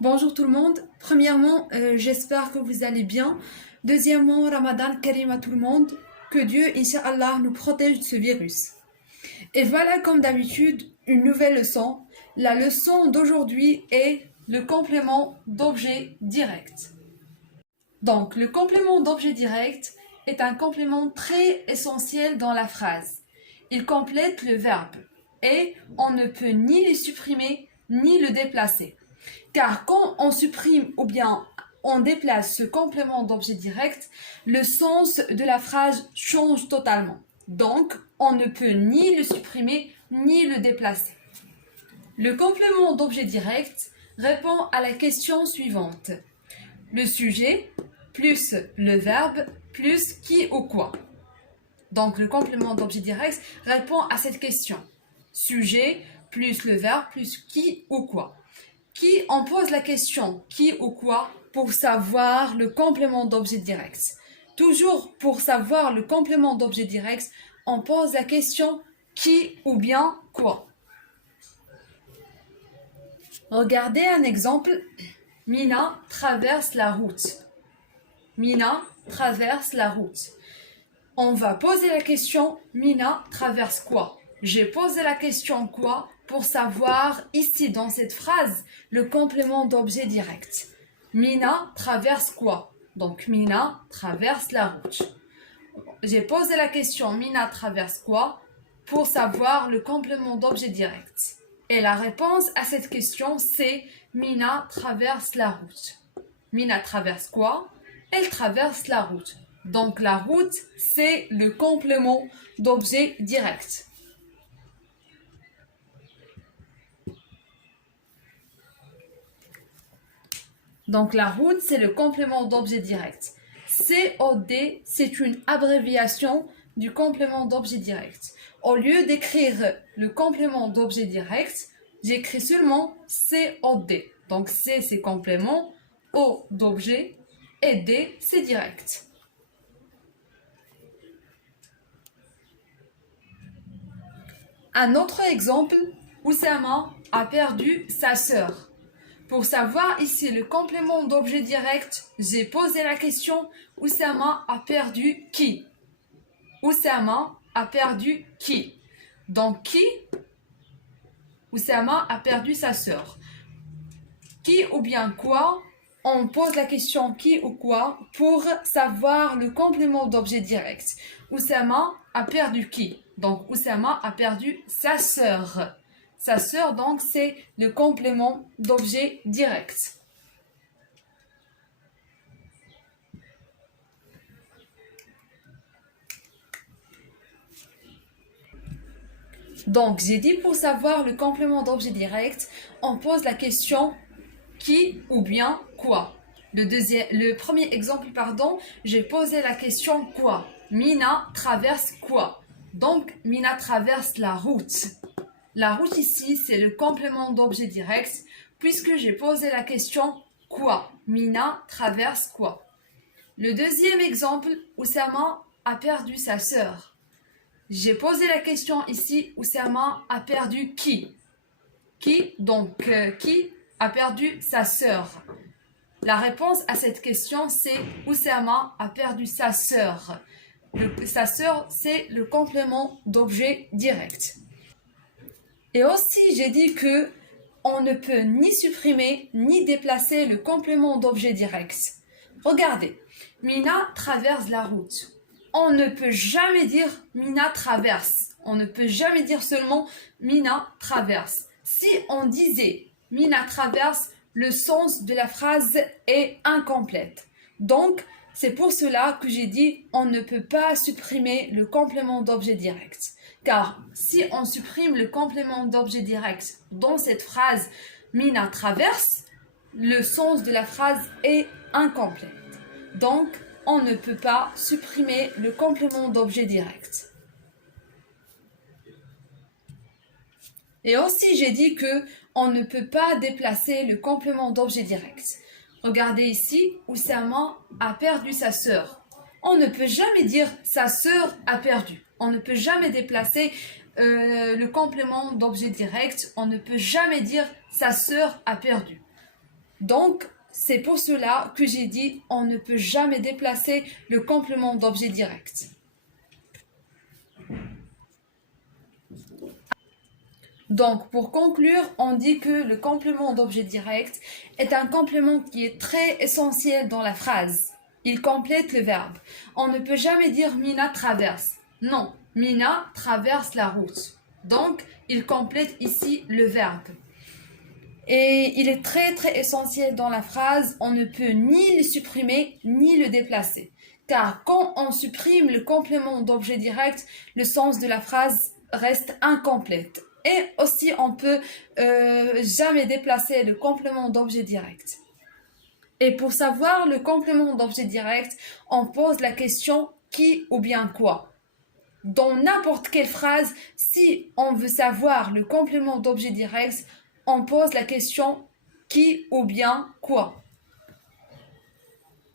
Bonjour tout le monde. Premièrement, j'espère que vous allez bien. Deuxièmement, Ramadan Karim à tout le monde. Que Dieu, Inch'Allah, nous protège de ce virus. Et voilà, comme d'habitude, une nouvelle leçon. La leçon d'aujourd'hui est le complément d'objet direct. Donc, le complément d'objet direct est un complément très essentiel dans la phrase. Il complète le verbe et on ne peut ni le supprimer ni le déplacer. Car quand on supprime ou bien on déplace ce complément d'objet direct, le sens de la phrase change totalement. Donc, on ne peut ni le supprimer ni le déplacer. Le complément d'objet direct répond à la question suivante. Le sujet plus le verbe plus qui ou quoi. Donc, le complément d'objet direct répond à cette question. Sujet plus le verbe plus qui ou quoi. On pose la question qui ou quoi pour savoir le complément d'objet direct. Toujours pour savoir le complément d'objet direct, on pose la question qui ou bien quoi. Regardez un exemple. Mina traverse la route. Mina traverse la route. On va poser la question Mina traverse quoi? J'ai posé la question quoi pour savoir ici dans cette phrase le complément d'objet direct. Mina traverse quoi? Donc Mina traverse la route. J'ai posé la question Mina traverse quoi pour savoir le complément d'objet direct. Et la réponse à cette question c'est Mina traverse la route. Mina traverse quoi? Elle traverse la route. Donc la route, c'est le complément d'objet direct. Donc la route, c'est le complément d'objet direct. COD, c'est une abréviation du complément d'objet direct. Au lieu d'écrire le complément d'objet direct, j'écris seulement COD. Donc C, c'est complément, O d'objet, et D, c'est direct. Un autre exemple, Oussama a perdu sa sœur. Pour savoir ici le complément d'objet direct, j'ai posé la question Oussama a perdu qui? Oussama a perdu qui? Donc qui? Oussama a perdu sa sœur. Qui ou bien quoi? On pose la question qui ou quoi pour savoir le complément d'objet direct. Oussama a perdu qui? Donc Oussama a perdu sa sœur. Sa sœur, donc, c'est le complément d'objet direct. Donc, j'ai dit pour savoir le complément d'objet direct, on pose la question qui ou bien quoi. Le premier exemple, j'ai posé la question quoi. Mina traverse quoi? Donc, Mina traverse la route. La route ici, c'est le complément d'objet direct puisque j'ai posé la question quoi. Mina traverse quoi? Le deuxième exemple, Oussama a perdu sa sœur. J'ai posé la question ici, Oussama a perdu qui? Qui a perdu sa sœur? La réponse à cette question, c'est Oussama a perdu sa sœur. Sa sœur, c'est le complément d'objet direct. Et aussi, j'ai dit que on ne peut ni supprimer ni déplacer le complément d'objet direct. Regardez, Mina traverse la route. On ne peut jamais dire Mina traverse. On ne peut jamais dire seulement Mina traverse. Si on disait Mina traverse, le sens de la phrase est incomplète. Donc, c'est pour cela que j'ai dit on ne peut pas supprimer le complément d'objet direct. Car si on supprime le complément d'objet direct dans cette phrase Mina traverse, le sens de la phrase est incomplète. Donc, on ne peut pas supprimer le complément d'objet direct. Et aussi, j'ai dit que on ne peut pas déplacer le complément d'objet direct. Regardez ici, Oussama a perdu sa sœur. On ne peut jamais dire sa sœur a perdu. On ne peut jamais déplacer le complément d'objet direct. On ne peut jamais dire sa sœur a perdu. Donc, c'est pour cela que j'ai dit on ne peut jamais déplacer le complément d'objet direct. Donc, pour conclure, on dit que le complément d'objet direct est un complément qui est très essentiel dans la phrase. Il complète le verbe. On ne peut jamais dire Mina traverse. Non, Mina traverse la route. Donc, il complète ici le verbe. Et il est très très essentiel dans la phrase. On ne peut ni le supprimer ni le déplacer. Car quand on supprime le complément d'objet direct, le sens de la phrase reste incomplète. Et aussi, on peut jamais déplacer le complément d'objet direct. Et pour savoir le complément d'objet direct, on pose la question qui ou bien quoi. Dans n'importe quelle phrase, si on veut savoir le complément d'objet direct, on pose la question qui ou bien quoi.